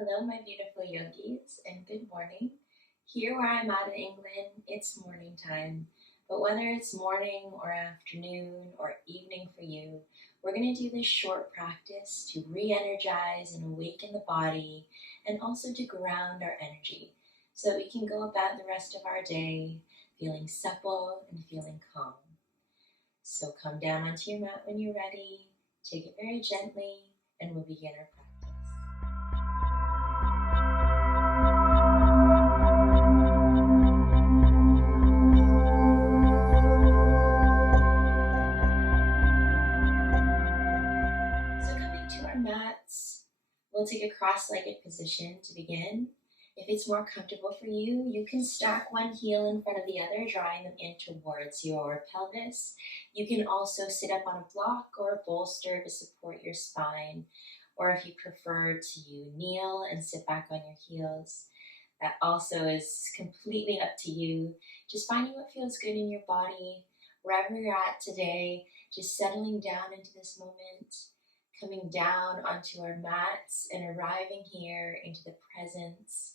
Hello, my beautiful yogis, and good morning. Here where I'm at in England, it's morning time. But whether it's morning or afternoon or evening for you, we're going to do this short practice to re energize and awaken the body and also to ground our energy so that we can go about the rest of our day feeling supple and feeling calm. So come down onto your mat when you're ready, take it very gently, and we'll begin our practice. So coming to our mats, we'll take a cross-legged position to begin. If it's more comfortable for you, you can stack one heel in front of the other, drawing them in towards your pelvis. You can also sit up on a block or a bolster to support your spine, or if you prefer to kneel and sit back on your heels, that also is completely up to you. Just finding what feels good in your body, wherever you're at today, just settling down into this moment, coming down onto our mats and arriving here into the presence.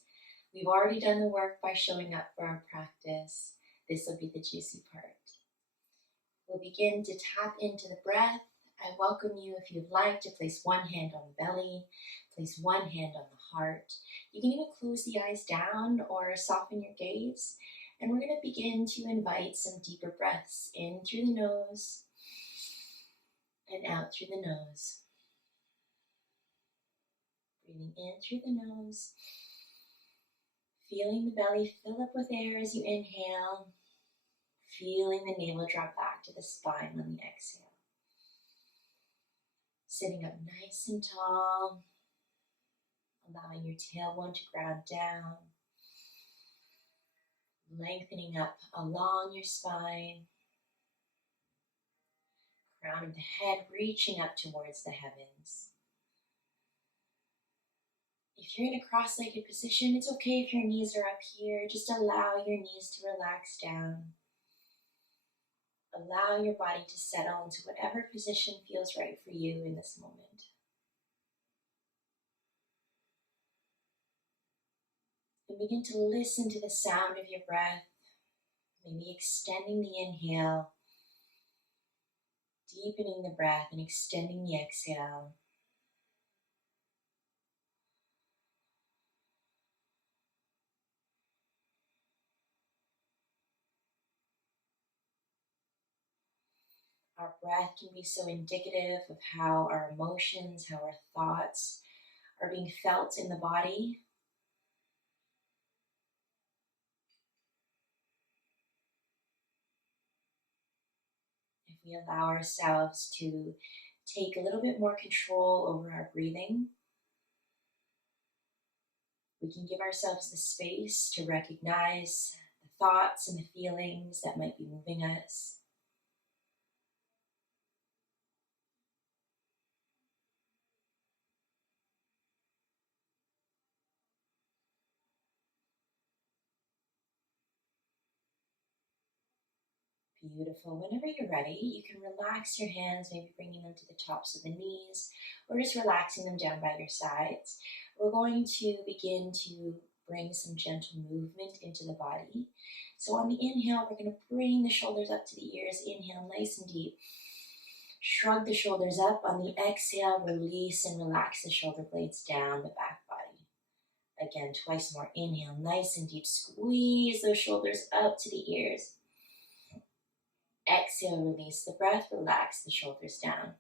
We've already done the work by showing up for our practice. This will be the juicy part. We'll begin to tap into the breath. I welcome you, if you'd like, to place one hand on the belly, place one hand on the heart. You can even close the eyes down or soften your gaze. And we're going to begin to invite some deeper breaths in through the nose and out through the nose. Breathing in through the nose, feeling the belly fill up with air as you inhale, feeling the navel drop back to the spine on the exhale. Sitting up nice and tall, allowing your tailbone to ground down, lengthening up along your spine, crown of the head reaching up towards the heavens. If you're in a cross-legged position, it's okay if your knees are up here. Just allow your knees to relax down. Allow your body to settle into whatever position feels right for you in this moment. And begin to listen to the sound of your breath, maybe extending the inhale, deepening the breath and extending the exhale. Our breath can be so indicative of how our emotions, how our thoughts are being felt in the body. If we allow ourselves to take a little bit more control over our breathing, we can give ourselves the space to recognize the thoughts and the feelings that might be moving us. Beautiful. Whenever you're ready, you can relax your hands, maybe bringing them to the tops of the knees, or just relaxing them down by your sides. We're going to begin to bring some gentle movement into the body. So on the inhale, we're going to bring the shoulders up to the ears. Inhale nice and deep. Shrug the shoulders up. On the exhale, release and relax the shoulder blades down the back body. Again, twice more. Inhale nice and deep. Squeeze those shoulders up to the ears. Exhale, release the breath, relax the shoulders down.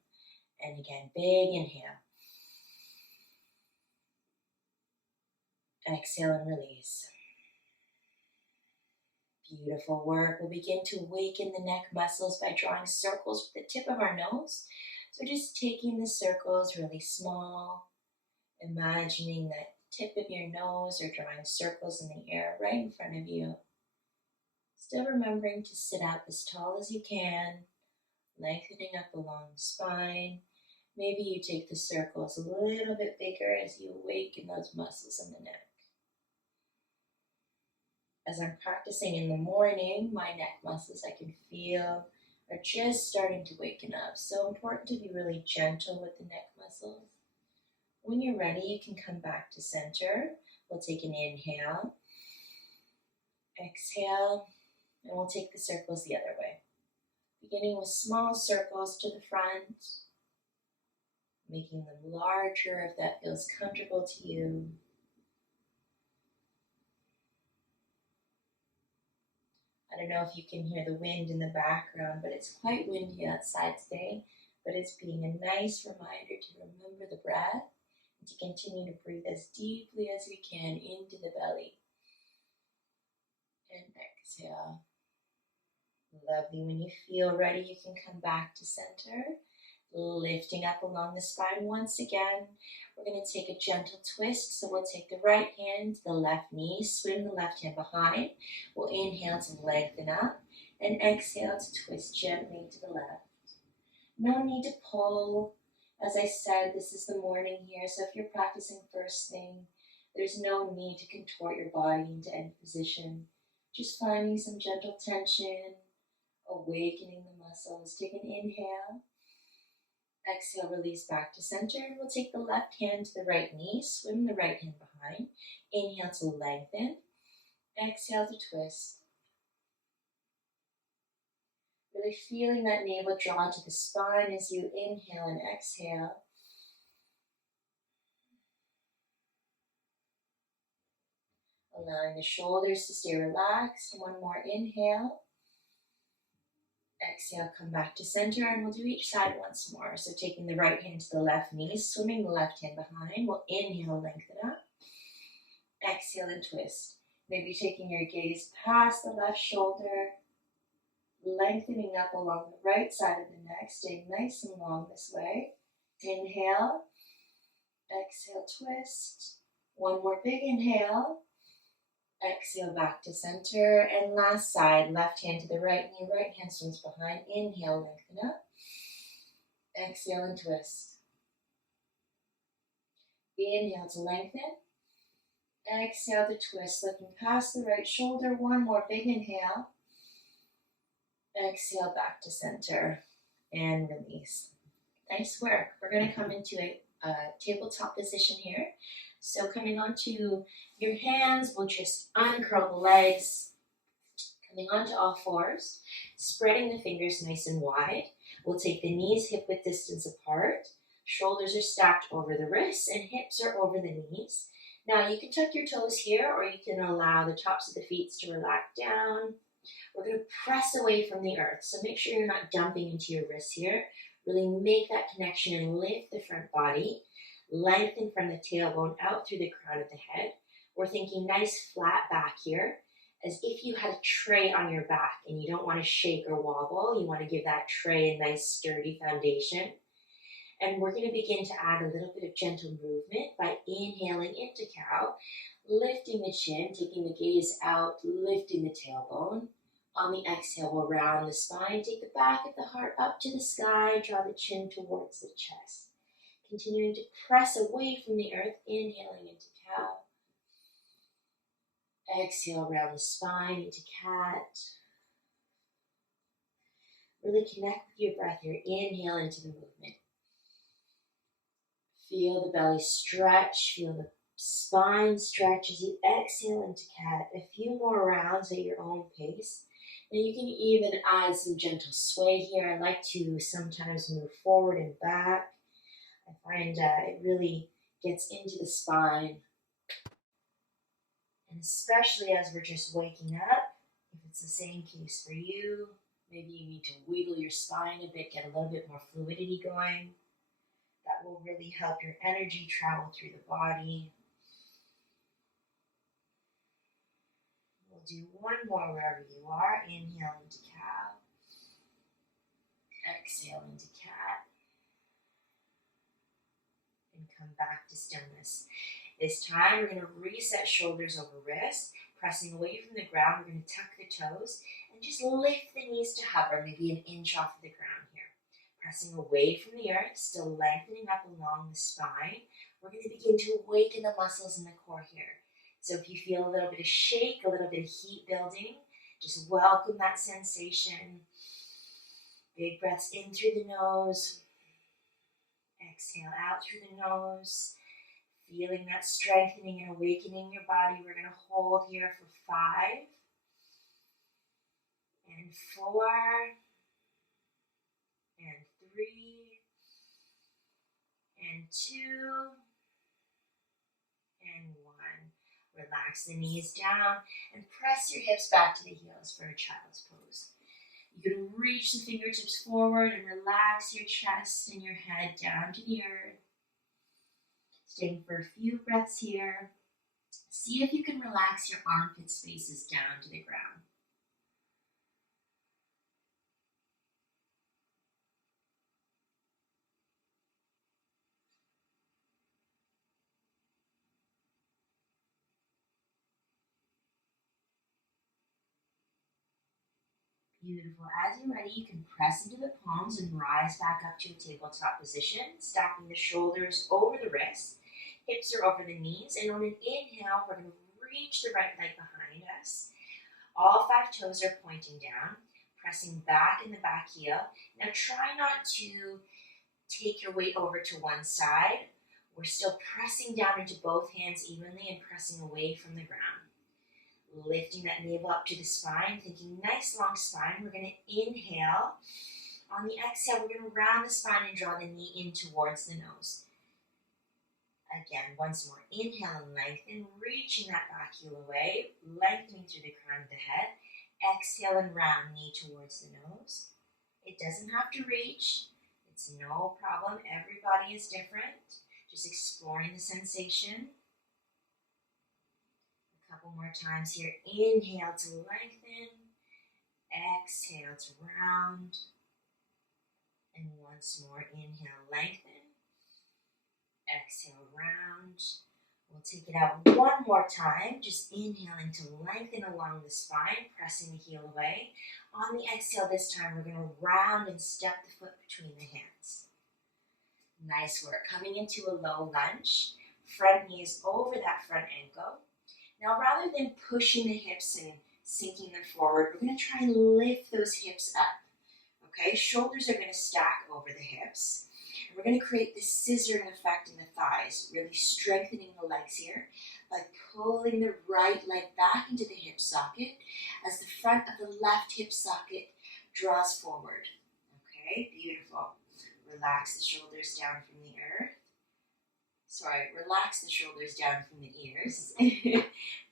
And again, big inhale. Exhale and release. Beautiful work. We'll begin to awaken the neck muscles by drawing circles with the tip of our nose. So just taking the circles really small, imagining that tip of your nose or drawing circles in the air right in front of you. Still remembering to sit up as tall as you can, lengthening up along the spine. Maybe you take the circles a little bit bigger as you awaken those muscles in the neck. As I'm practicing in the morning, my neck muscles I can feel are just starting to waken up. So important to be really gentle with the neck muscles. When you're ready, you can come back to center. We'll take an inhale, exhale, and we'll take the circles the other way. Beginning with small circles to the front, making them larger if that feels comfortable to you. I don't know if you can hear the wind in the background, but it's quite windy outside today. But it's being a nice reminder to remember the breath and to continue to breathe as deeply as we can into the belly. And exhale. Lovely. When you feel ready, you can come back to center. Lifting up along the spine once again. We're going to take a gentle twist. So we'll take the right hand to the left knee, swim the left hand behind. We'll inhale to lengthen up and exhale to twist gently to the left. No need to pull. As I said, this is the morning here, so if you're practicing first thing, there's no need to contort your body into any position. Just finding some gentle tension, awakening the muscles. Take an inhale. Exhale, release back to center. And we'll take the left hand to the right knee, swim the right hand behind. Inhale to lengthen. Exhale to twist. Really feeling that navel draw to the spine as you inhale and exhale. Allowing the shoulders to stay relaxed. One more inhale. Exhale, come back to center, and we'll do each side once more. So taking the right hand to the left knee, swimming the left hand behind. We'll inhale, lengthen up. Exhale and twist. Maybe taking your gaze past the left shoulder, lengthening up along the right side of the neck, staying nice and long this way. Inhale, exhale, twist. One more big inhale. Exhale back to center, and last side, left hand to the right knee, right hand swims behind. Inhale, lengthen up. Exhale and twist. Inhale to lengthen. Exhale to twist, looking past the right shoulder. One more big inhale. Exhale back to center and release. Nice work. We're going to come into a tabletop position here. So coming onto your hands, we'll just uncurl the legs, coming onto all fours, spreading the fingers nice and wide. We'll take the knees hip-width distance apart. Shoulders are stacked over the wrists and hips are over the knees. Now you can tuck your toes here, or you can allow the tops of the feet to relax down. We're going to press away from the earth, so make sure you're not dumping into your wrists here. Really make that connection and lift the front body. Lengthen from the tailbone out through the crown of the head. We're thinking nice flat back here, as if you had a tray on your back and you don't want to shake or wobble. You want to give that tray a nice sturdy foundation. And we're going to begin to add a little bit of gentle movement by inhaling into cow, lifting the chin, taking the gaze out, lifting the tailbone. On the exhale, we'll round the spine, take the back of the heart up to the sky, draw the chin towards the chest. Continuing to press away from the earth, inhaling into cow. Exhale, round the spine into cat. Really connect with your breath here. Inhale into the movement. Feel the belly stretch, feel the spine stretch as you exhale into cat. A few more rounds at your own pace. Now you can even add some gentle sway here. I like to sometimes move forward and back. I find it really gets into the spine. And especially as we're just waking up, if it's the same case for you, maybe you need to wiggle your spine a bit, get a little bit more fluidity going. That will really help your energy travel through the body. We'll do one more wherever you are. Inhale into cow. Exhale into cat. And come back to stillness. This time we're going to reset shoulders over wrists, pressing away from the ground. We're going to tuck the toes and just lift the knees to hover, maybe an inch off the ground here. Pressing away from the earth, still lengthening up along the spine. We're going to begin to awaken the muscles in the core here. So if you feel a little bit of shake, a little bit of heat building, just welcome that sensation. Big breaths in through the nose. Exhale out through the nose. Feeling that strengthening and awakening your body. We're going to hold here for 5 and 4 and 3 and 2 and 1. Relax the knees down and press your hips back to the heels for a child's pose. You can reach the fingertips forward and relax your chest and your head down to the earth. Staying for a few breaths here. See if you can relax your armpit spaces down to the ground. Beautiful. As you're ready, you can press into the palms and rise back up to a tabletop position, stacking the shoulders over the wrists. Hips are over the knees, and on an inhale, we're going to reach the right leg behind us. All 5 toes are pointing down, pressing back in the back heel. Now try not to take your weight over to one side. We're still pressing down into both hands evenly and pressing away from the ground. Lifting that navel up to the spine, thinking nice long spine. We're going to inhale. On the exhale, we're going to round the spine and draw the knee in towards the nose. Again, once more. Inhale and lengthen, reaching that back heel away, lengthening through the crown of the head. Exhale and round, knee towards the nose. It doesn't have to reach. It's no problem. Everybody is different. Just exploring the sensation. A couple more times here. Inhale to lengthen. Exhale to round. And once more. Inhale, lengthen. Exhale, round. We'll take it out one more time. Just inhaling to lengthen along the spine, pressing the heel away. On the exhale this time, we're going to round and step the foot between the hands. Nice work. Coming into a low lunge. Front knee is over that front ankle. Now, rather than pushing the hips and sinking them forward, we're going to try and lift those hips up. Okay, shoulders are going to stack over the hips. And we're going to create this scissoring effect in the thighs, really strengthening the legs here by pulling the right leg back into the hip socket as the front of the left hip socket draws forward. Okay, beautiful. Relax the shoulders down from the earth. Relax the shoulders down from the ears.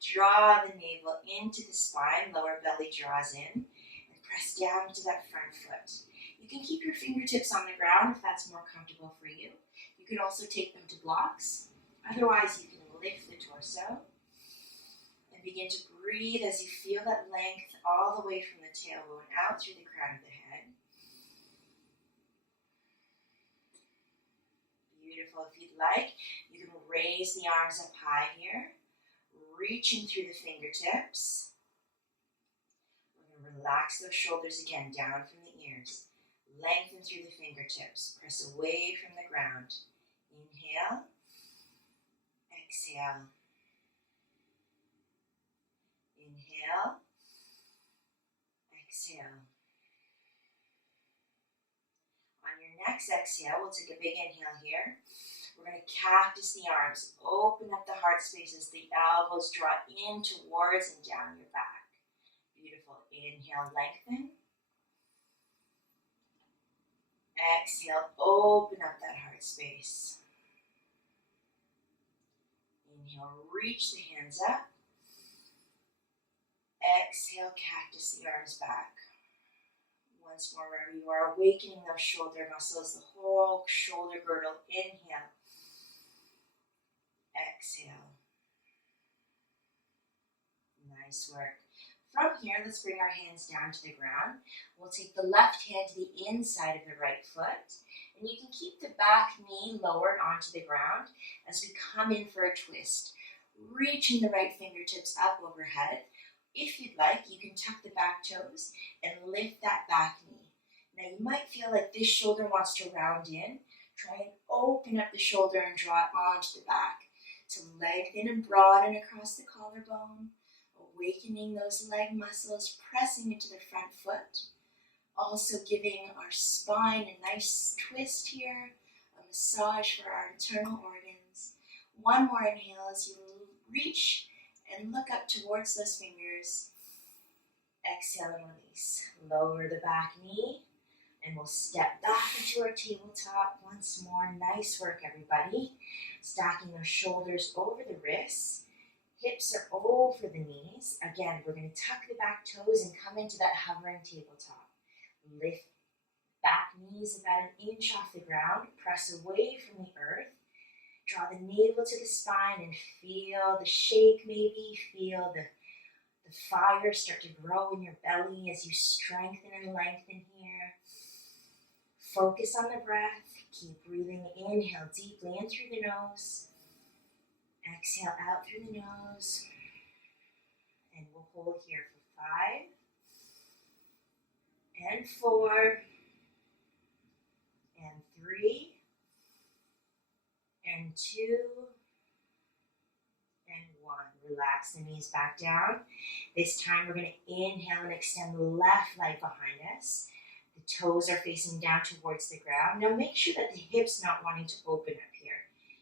Draw the navel into the spine, lower belly draws in, and press down to that front foot. You can keep your fingertips on the ground if that's more comfortable for you. You can also take them to blocks. Otherwise, you can lift the torso and begin to breathe as you feel that length all the way from the tailbone out through the crown of the head. Beautiful. If you'd like, you can raise the arms up high here, reaching through the fingertips. We're going to relax those shoulders again, down from the ears. Lengthen through the fingertips. Press away from the ground. Inhale. Exhale. Inhale. Exhale. On your next exhale, we'll take a big inhale here. We're going to cactus the arms. Open up the heart spaces. The elbows draw in towards and down your back. Beautiful. Inhale, lengthen. Exhale, open up that heart space. Inhale, reach the hands up. Exhale, cactus the arms back. Once more, wherever you are, awakening those shoulder muscles, the whole shoulder girdle. Inhale. Exhale. Nice work. From here, let's bring our hands down to the ground. We'll take the left hand to the inside of the right foot, and you can keep the back knee lowered onto the ground as we come in for a twist, reaching the right fingertips up overhead. If you'd like, you can tuck the back toes and lift that back knee. Now, you might feel like this shoulder wants to round in. Try and open up the shoulder and draw it onto the back to lengthen and broaden across the collarbone. Awakening those leg muscles, pressing into the front foot. Also giving our spine a nice twist here, a massage for our internal organs. One more inhale as you reach and look up towards those fingers. Exhale and release. Lower the back knee and we'll step back into our tabletop once more. Nice work, everybody. Stacking those shoulders over the wrists. Hips are over the knees. Again, we're going to tuck the back toes and come into that hovering tabletop. Lift back knees about an inch off the ground. Press away from the earth. Draw the navel to the spine and feel the shake maybe. Feel the fire start to grow in your belly as you strengthen and lengthen here. Focus on the breath. Keep breathing. Inhale deeply in through the nose. Exhale out through the nose. And we'll hold here for 5 and 4 and 3 and 2 and 1. Relax the knees back down. This time we're going to inhale and extend the left leg behind us. The toes are facing down towards the ground. Now make sure that the hips not wanting to open up here.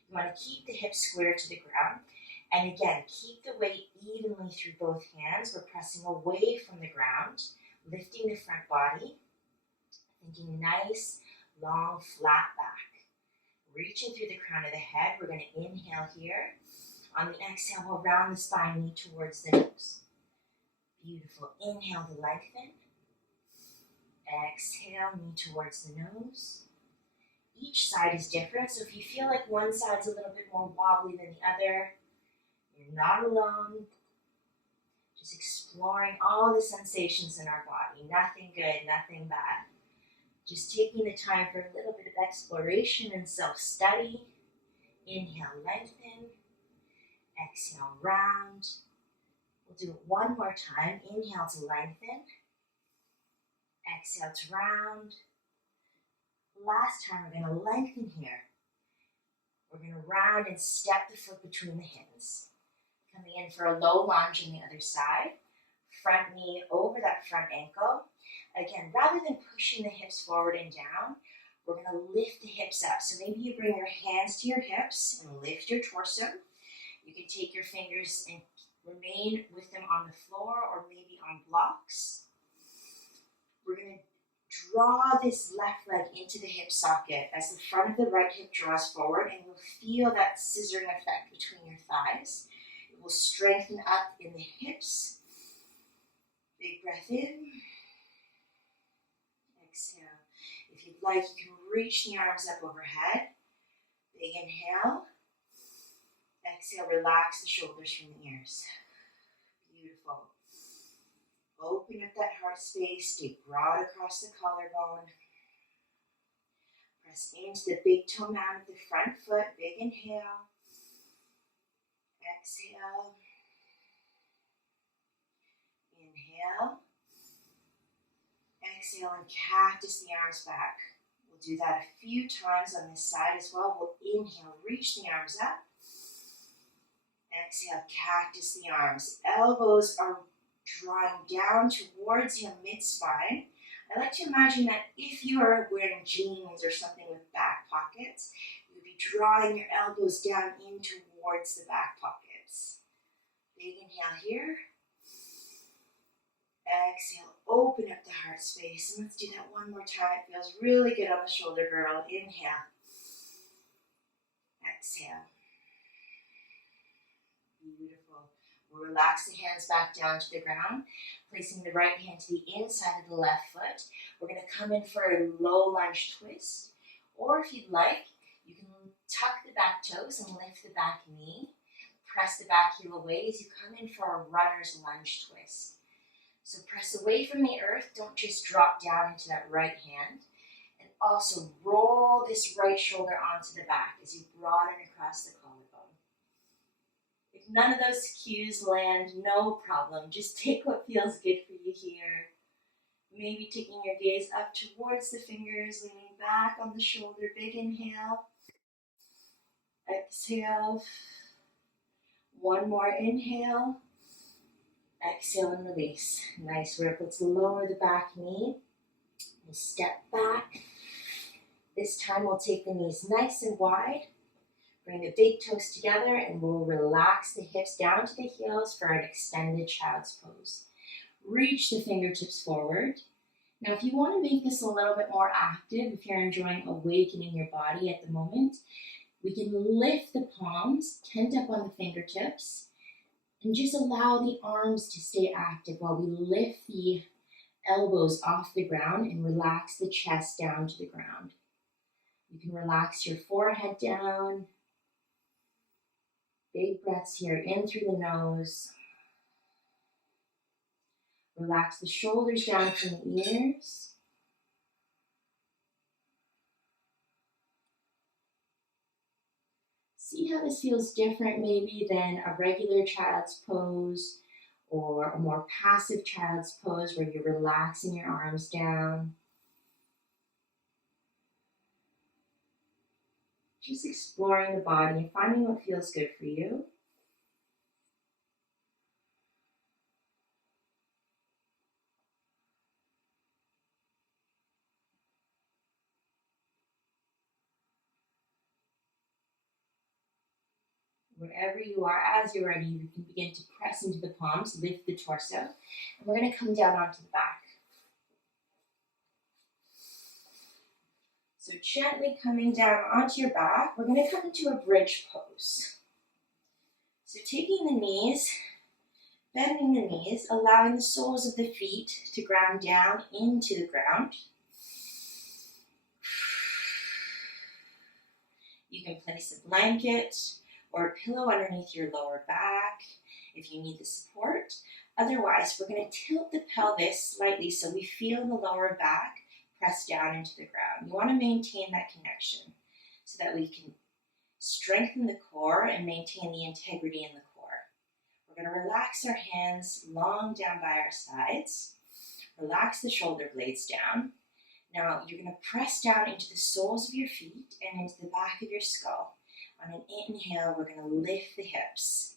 You want to keep the hips square to the ground. And again, keep the weight evenly through both hands. We're pressing away from the ground, lifting the front body, thinking nice, long, flat back. Reaching through the crown of the head. We're going to inhale here. On the exhale, we'll round the spine, knee towards the nose. Beautiful. Inhale to lengthen. Exhale, knee towards the nose. Each side is different, so if you feel like one side's a little bit more wobbly than the other, you're not alone. Just exploring all the sensations in our body. Nothing good, nothing bad. Just taking the time for a little bit of exploration and self-study. Inhale, lengthen. Exhale, round. We'll do it one more time. Inhale to lengthen. Exhale to round. Last time, we're going to lengthen here. We're going to round and step the foot between the hands. Coming in for a low lunge on the other side. Front knee over that front ankle. Again, rather than pushing the hips forward and down, we're going to lift the hips up. So maybe you bring your hands to your hips and lift your torso. You can take your fingers and remain with them on the floor or maybe on blocks. We're going to draw this left leg into the hip socket as the front of the right hip draws forward, and you'll feel that scissoring effect between your thighs. It will strengthen up in the hips. Big breath in. Exhale. If you'd like, you can reach the arms up overhead. Big inhale. Exhale, relax the shoulders from the ears. Beautiful. Open up that heart space, stay broad across the collarbone. Press into the big toe mound of the front foot. Big inhale. Exhale. Inhale. Exhale and cactus the arms back. We'll do that a few times on this side as well. We'll inhale, reach the arms up. Exhale, cactus the arms. Elbows are drawing down towards your mid-spine. I like to imagine that if you are wearing jeans or something with back pockets, you would be drawing your elbows down in towards the back pockets. Big inhale here. Exhale, open up the heart space. And let's do that one more time. It feels really good on the shoulder girdle. Inhale. Exhale. Beautiful. We'll relax the hands back down to the ground, placing the right hand to the inside of the left foot. We're going to come in for a low lunge twist. Or if you'd like, you can tuck the back toes and lift the back knee. Press the back heel away as you come in for a runner's lunge twist. So press away from the earth. Don't just drop down into that right hand. And also roll this right shoulder onto the back as you broaden across the collarbone. If none of those cues land, no problem. Just take what feels good for you here. Maybe taking your gaze up towards the fingers, leaning back on the shoulder. Big inhale. Exhale. One more inhale. Exhale and release. Nice work. Let's lower the back knee. We'll step back. This time we'll take the knees nice and wide. Bring the big toes together and we'll relax the hips down to the heels for an extended child's pose. Reach the fingertips forward. Now, if you want to make this a little bit more active, if you're enjoying awakening your body at the moment, we can lift the palms, tent up on the fingertips, and just allow the arms to stay active while we lift the elbows off the ground and relax the chest down to the ground. You can relax your forehead down. Big breaths here, in through the nose. Relax the shoulders down from the ears. See how this feels different maybe than a regular child's pose or a more passive child's pose where you're relaxing your arms down. Just exploring the body and finding what feels good for you. Wherever you are, as you're ready, you can begin to press into the palms, lift the torso, and we're going to come down onto the back. So gently coming down onto your back, we're going to come into a bridge pose. So taking the knees, bending the knees, allowing the soles of the feet to ground down into the ground. You can place a blanket or a pillow underneath your lower back if you need the support. Otherwise, we're going to tilt the pelvis slightly so we feel the lower back press down into the ground. You want to maintain that connection so that we can strengthen the core and maintain the integrity in the core. We're going to relax our hands long down by our sides. Relax the shoulder blades down. Now you're going to press down into the soles of your feet and into the back of your skull. On an inhale, we're going to lift the hips.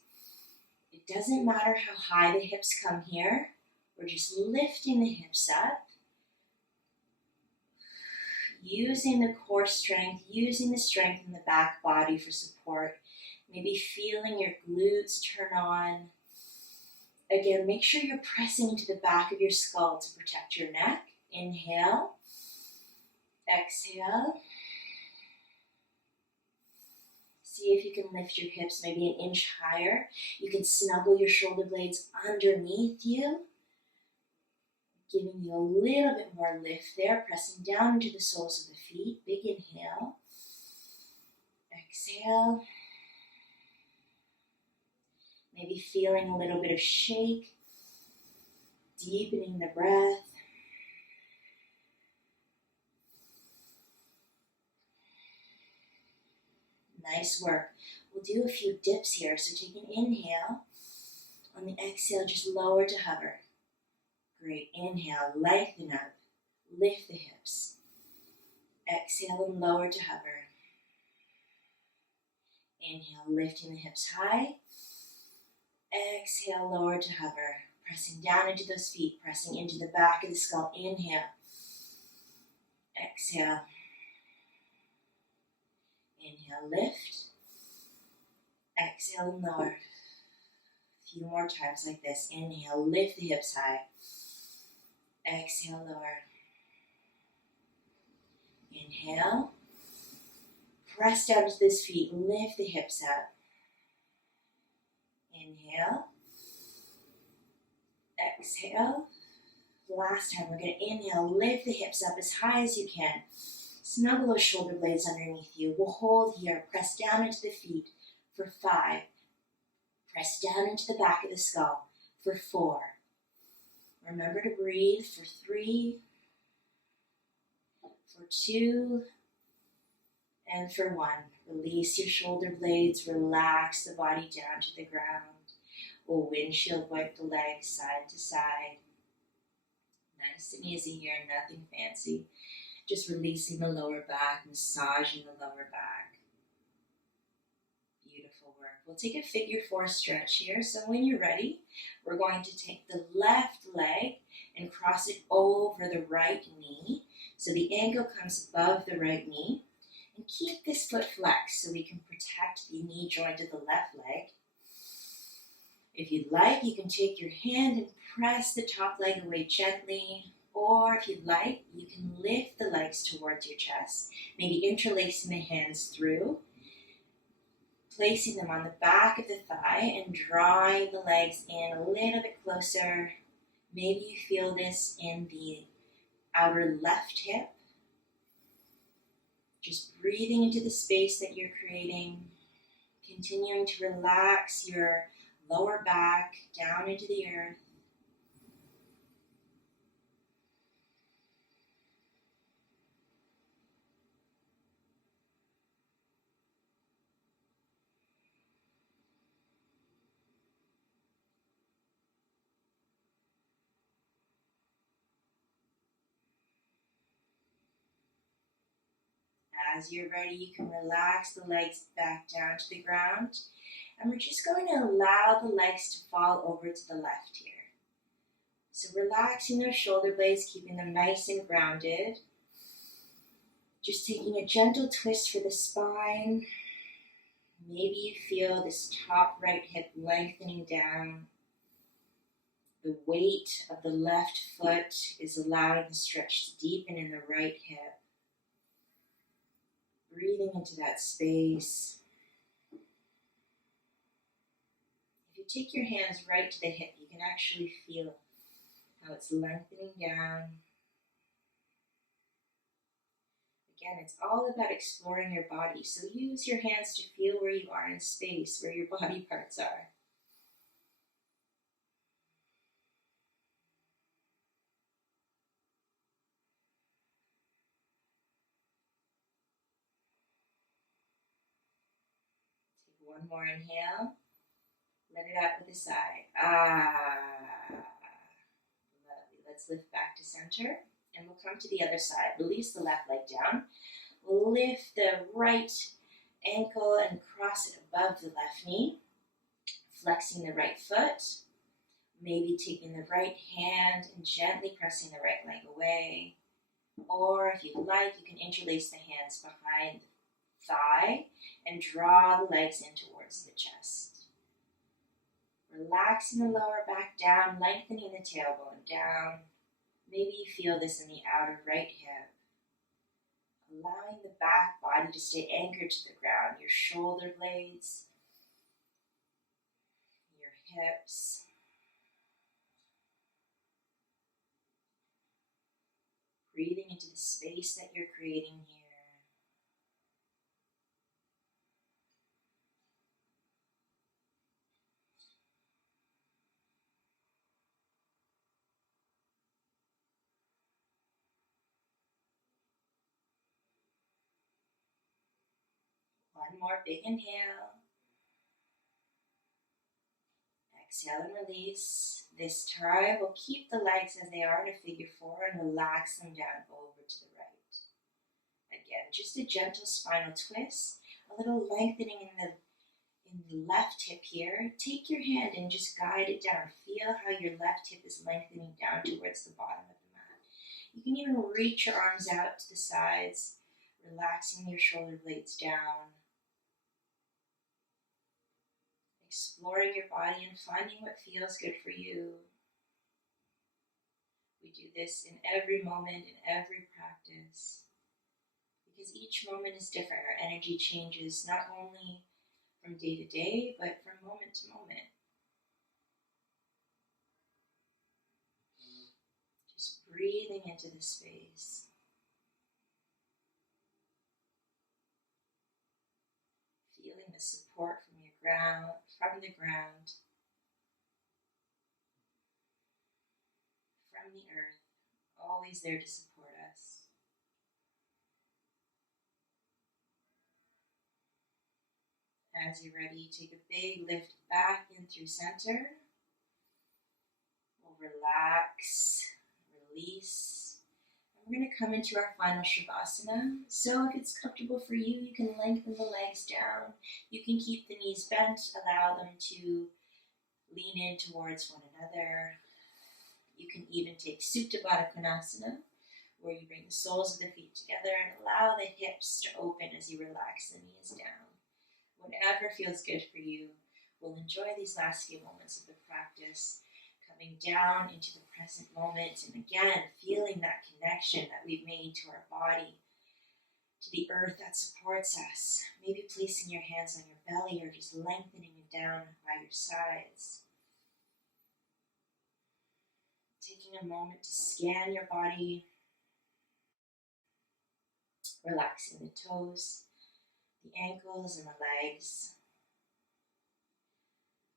It doesn't matter how high the hips come here. We're just lifting the hips up. Using the core strength, using the strength in the back body for support. Maybe feeling your glutes turn on. Again, make sure you're pressing into the back of your skull to protect your neck. Inhale. Exhale. See if you can lift your hips maybe an inch higher. You can snuggle your shoulder blades underneath you, giving you a little bit more lift there, pressing down into the soles of the feet. Big inhale. Exhale. Maybe feeling a little bit of shake, deepening the breath. Nice work. We'll do a few dips here. So take an inhale. On the exhale, just lower to hover. Great. Inhale, lengthen up. Lift the hips. Exhale and lower to hover. Inhale, lifting the hips high. Exhale, lower to hover. Pressing down into those feet, pressing into the back of the skull. Inhale. Exhale. Inhale, lift. Exhale and lower. A few more times like this. Inhale, lift the hips high. Exhale, lower. Inhale. Press down to this feet, lift the hips up. Inhale. Exhale. Last time, we're going to inhale, lift the hips up as high as you can. Snuggle those shoulder blades underneath you. We'll hold here. Press down into the feet for 5. Press down into the back of the skull for 4. Remember to breathe for 3, for 2, and for 1. Release your shoulder blades. Relax the body down to the ground. We'll windshield wipe the legs side to side. Nice and easy here, nothing fancy. Just releasing the lower back, massaging the lower back. Beautiful work. We'll take a figure 4 stretch here. So when you're ready, we're going to take the left leg and cross it over the right knee. So the ankle comes above the right knee. And keep this foot flexed so we can protect the knee joint of the left leg. If you'd like, you can take your hand and press the top leg away gently. Or if you'd like, you can lift the legs towards your chest, maybe interlacing the hands through, placing them on the back of the thigh and drawing the legs in a little bit closer. Maybe you feel this in the outer left hip. Just breathing into the space that you're creating, continuing to relax your lower back down into the earth. As you're ready, you can relax the legs back down to the ground. And we're just going to allow the legs to fall over to the left here. So relaxing those shoulder blades, keeping them nice and grounded. Just taking a gentle twist for the spine. Maybe you feel this top right hip lengthening down. The weight of the left foot is allowing the stretch to deepen in the right hip. Breathing into that space. If you take your hands right to the hip, you can actually feel how it's lengthening down. Again, it's all about exploring your body. So use your hands to feel where you are in space, where your body parts are. Take one more inhale. Let it out with a sigh. Lovely. Let's lift back to center. And we'll come to the other side. Release the left leg down. We'll lift the right ankle and cross it above the left knee. Flexing the right foot. Maybe taking the right hand and gently pressing the right leg away. Or if you'd like, you can interlace the hands behind the thigh and draw the legs in towards the chest. Relaxing the lower back down, lengthening the tailbone down. Maybe you feel this in the outer right hip. Allowing the back body to stay anchored to the ground. Your shoulder blades, your hips. Breathing into the space that you're creating here. One more big inhale. Exhale and release. This time we'll keep the legs as they are in a figure four and relax them down over to the right. Again, just a gentle spinal twist, a little lengthening in the left hip here. Take your hand and just guide it down. Feel how your left hip is lengthening down towards the bottom of the mat. You can even reach your arms out to the sides, relaxing your shoulder blades down. Exploring your body and finding what feels good for you. We do this in every moment, in every practice. Because each moment is different. Our energy changes not only from day to day, but from moment to moment. Just breathing into the space. Feeling the support from the ground, from the earth, always there to support us. As you're ready, take a big lift back in through center. We'll relax, release. And we're going to come into our final Shavasana. So if it's comfortable for you, you can lengthen the legs down. You can keep the knees bent, allow them to lean in towards one another. You can even take Supta Baddha Konasana, where you bring the soles of the feet together and allow the hips to open as you relax the knees down. Whatever feels good for you. We'll enjoy these last few moments of the practice, coming down into the present moment, and again, feeling that connection that we've made to our body, to the earth that supports us. Maybe placing your hands on your belly or just lengthening it down by your sides. Taking a moment to scan your body, relaxing the toes, the ankles, and the legs.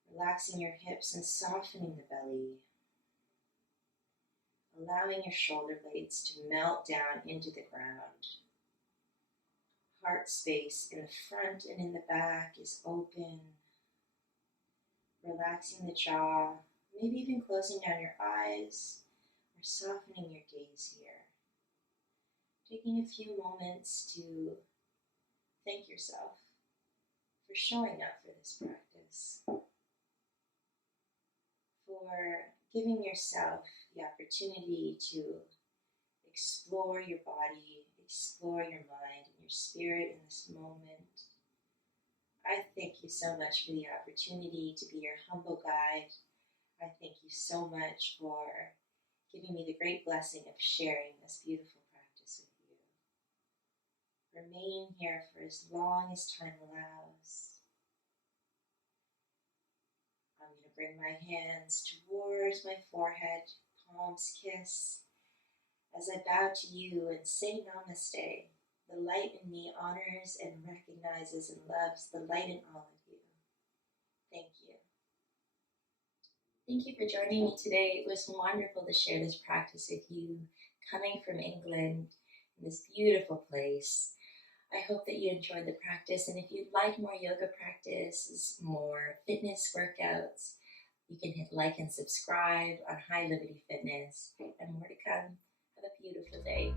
Relaxing your hips and softening the belly. Allowing your shoulder blades to melt down into the ground. Heart space in the front and in the back is open. Relaxing the jaw, maybe even closing down your eyes or softening your gaze here. Taking a few moments to thank yourself for showing up for this practice. For giving yourself the opportunity to explore your body, explore your mind and your spirit in this moment. I thank you so much for the opportunity to be your humble guide. I thank you so much for giving me the great blessing of sharing this beautiful practice with you. Remain here for as long as time allows. I'm going to bring my hands towards my forehead, palms kiss, as I bow to you and say namaste. The light in me honors and recognizes and loves the light in all of you. Thank you. Thank you for joining me today. It was wonderful to share this practice with you, coming from England, in this beautiful place. I hope that you enjoyed the practice, and if you'd like more yoga practices, more fitness workouts, you can hit like and subscribe on High Liberty Fitness, and more to come. Have a beautiful day.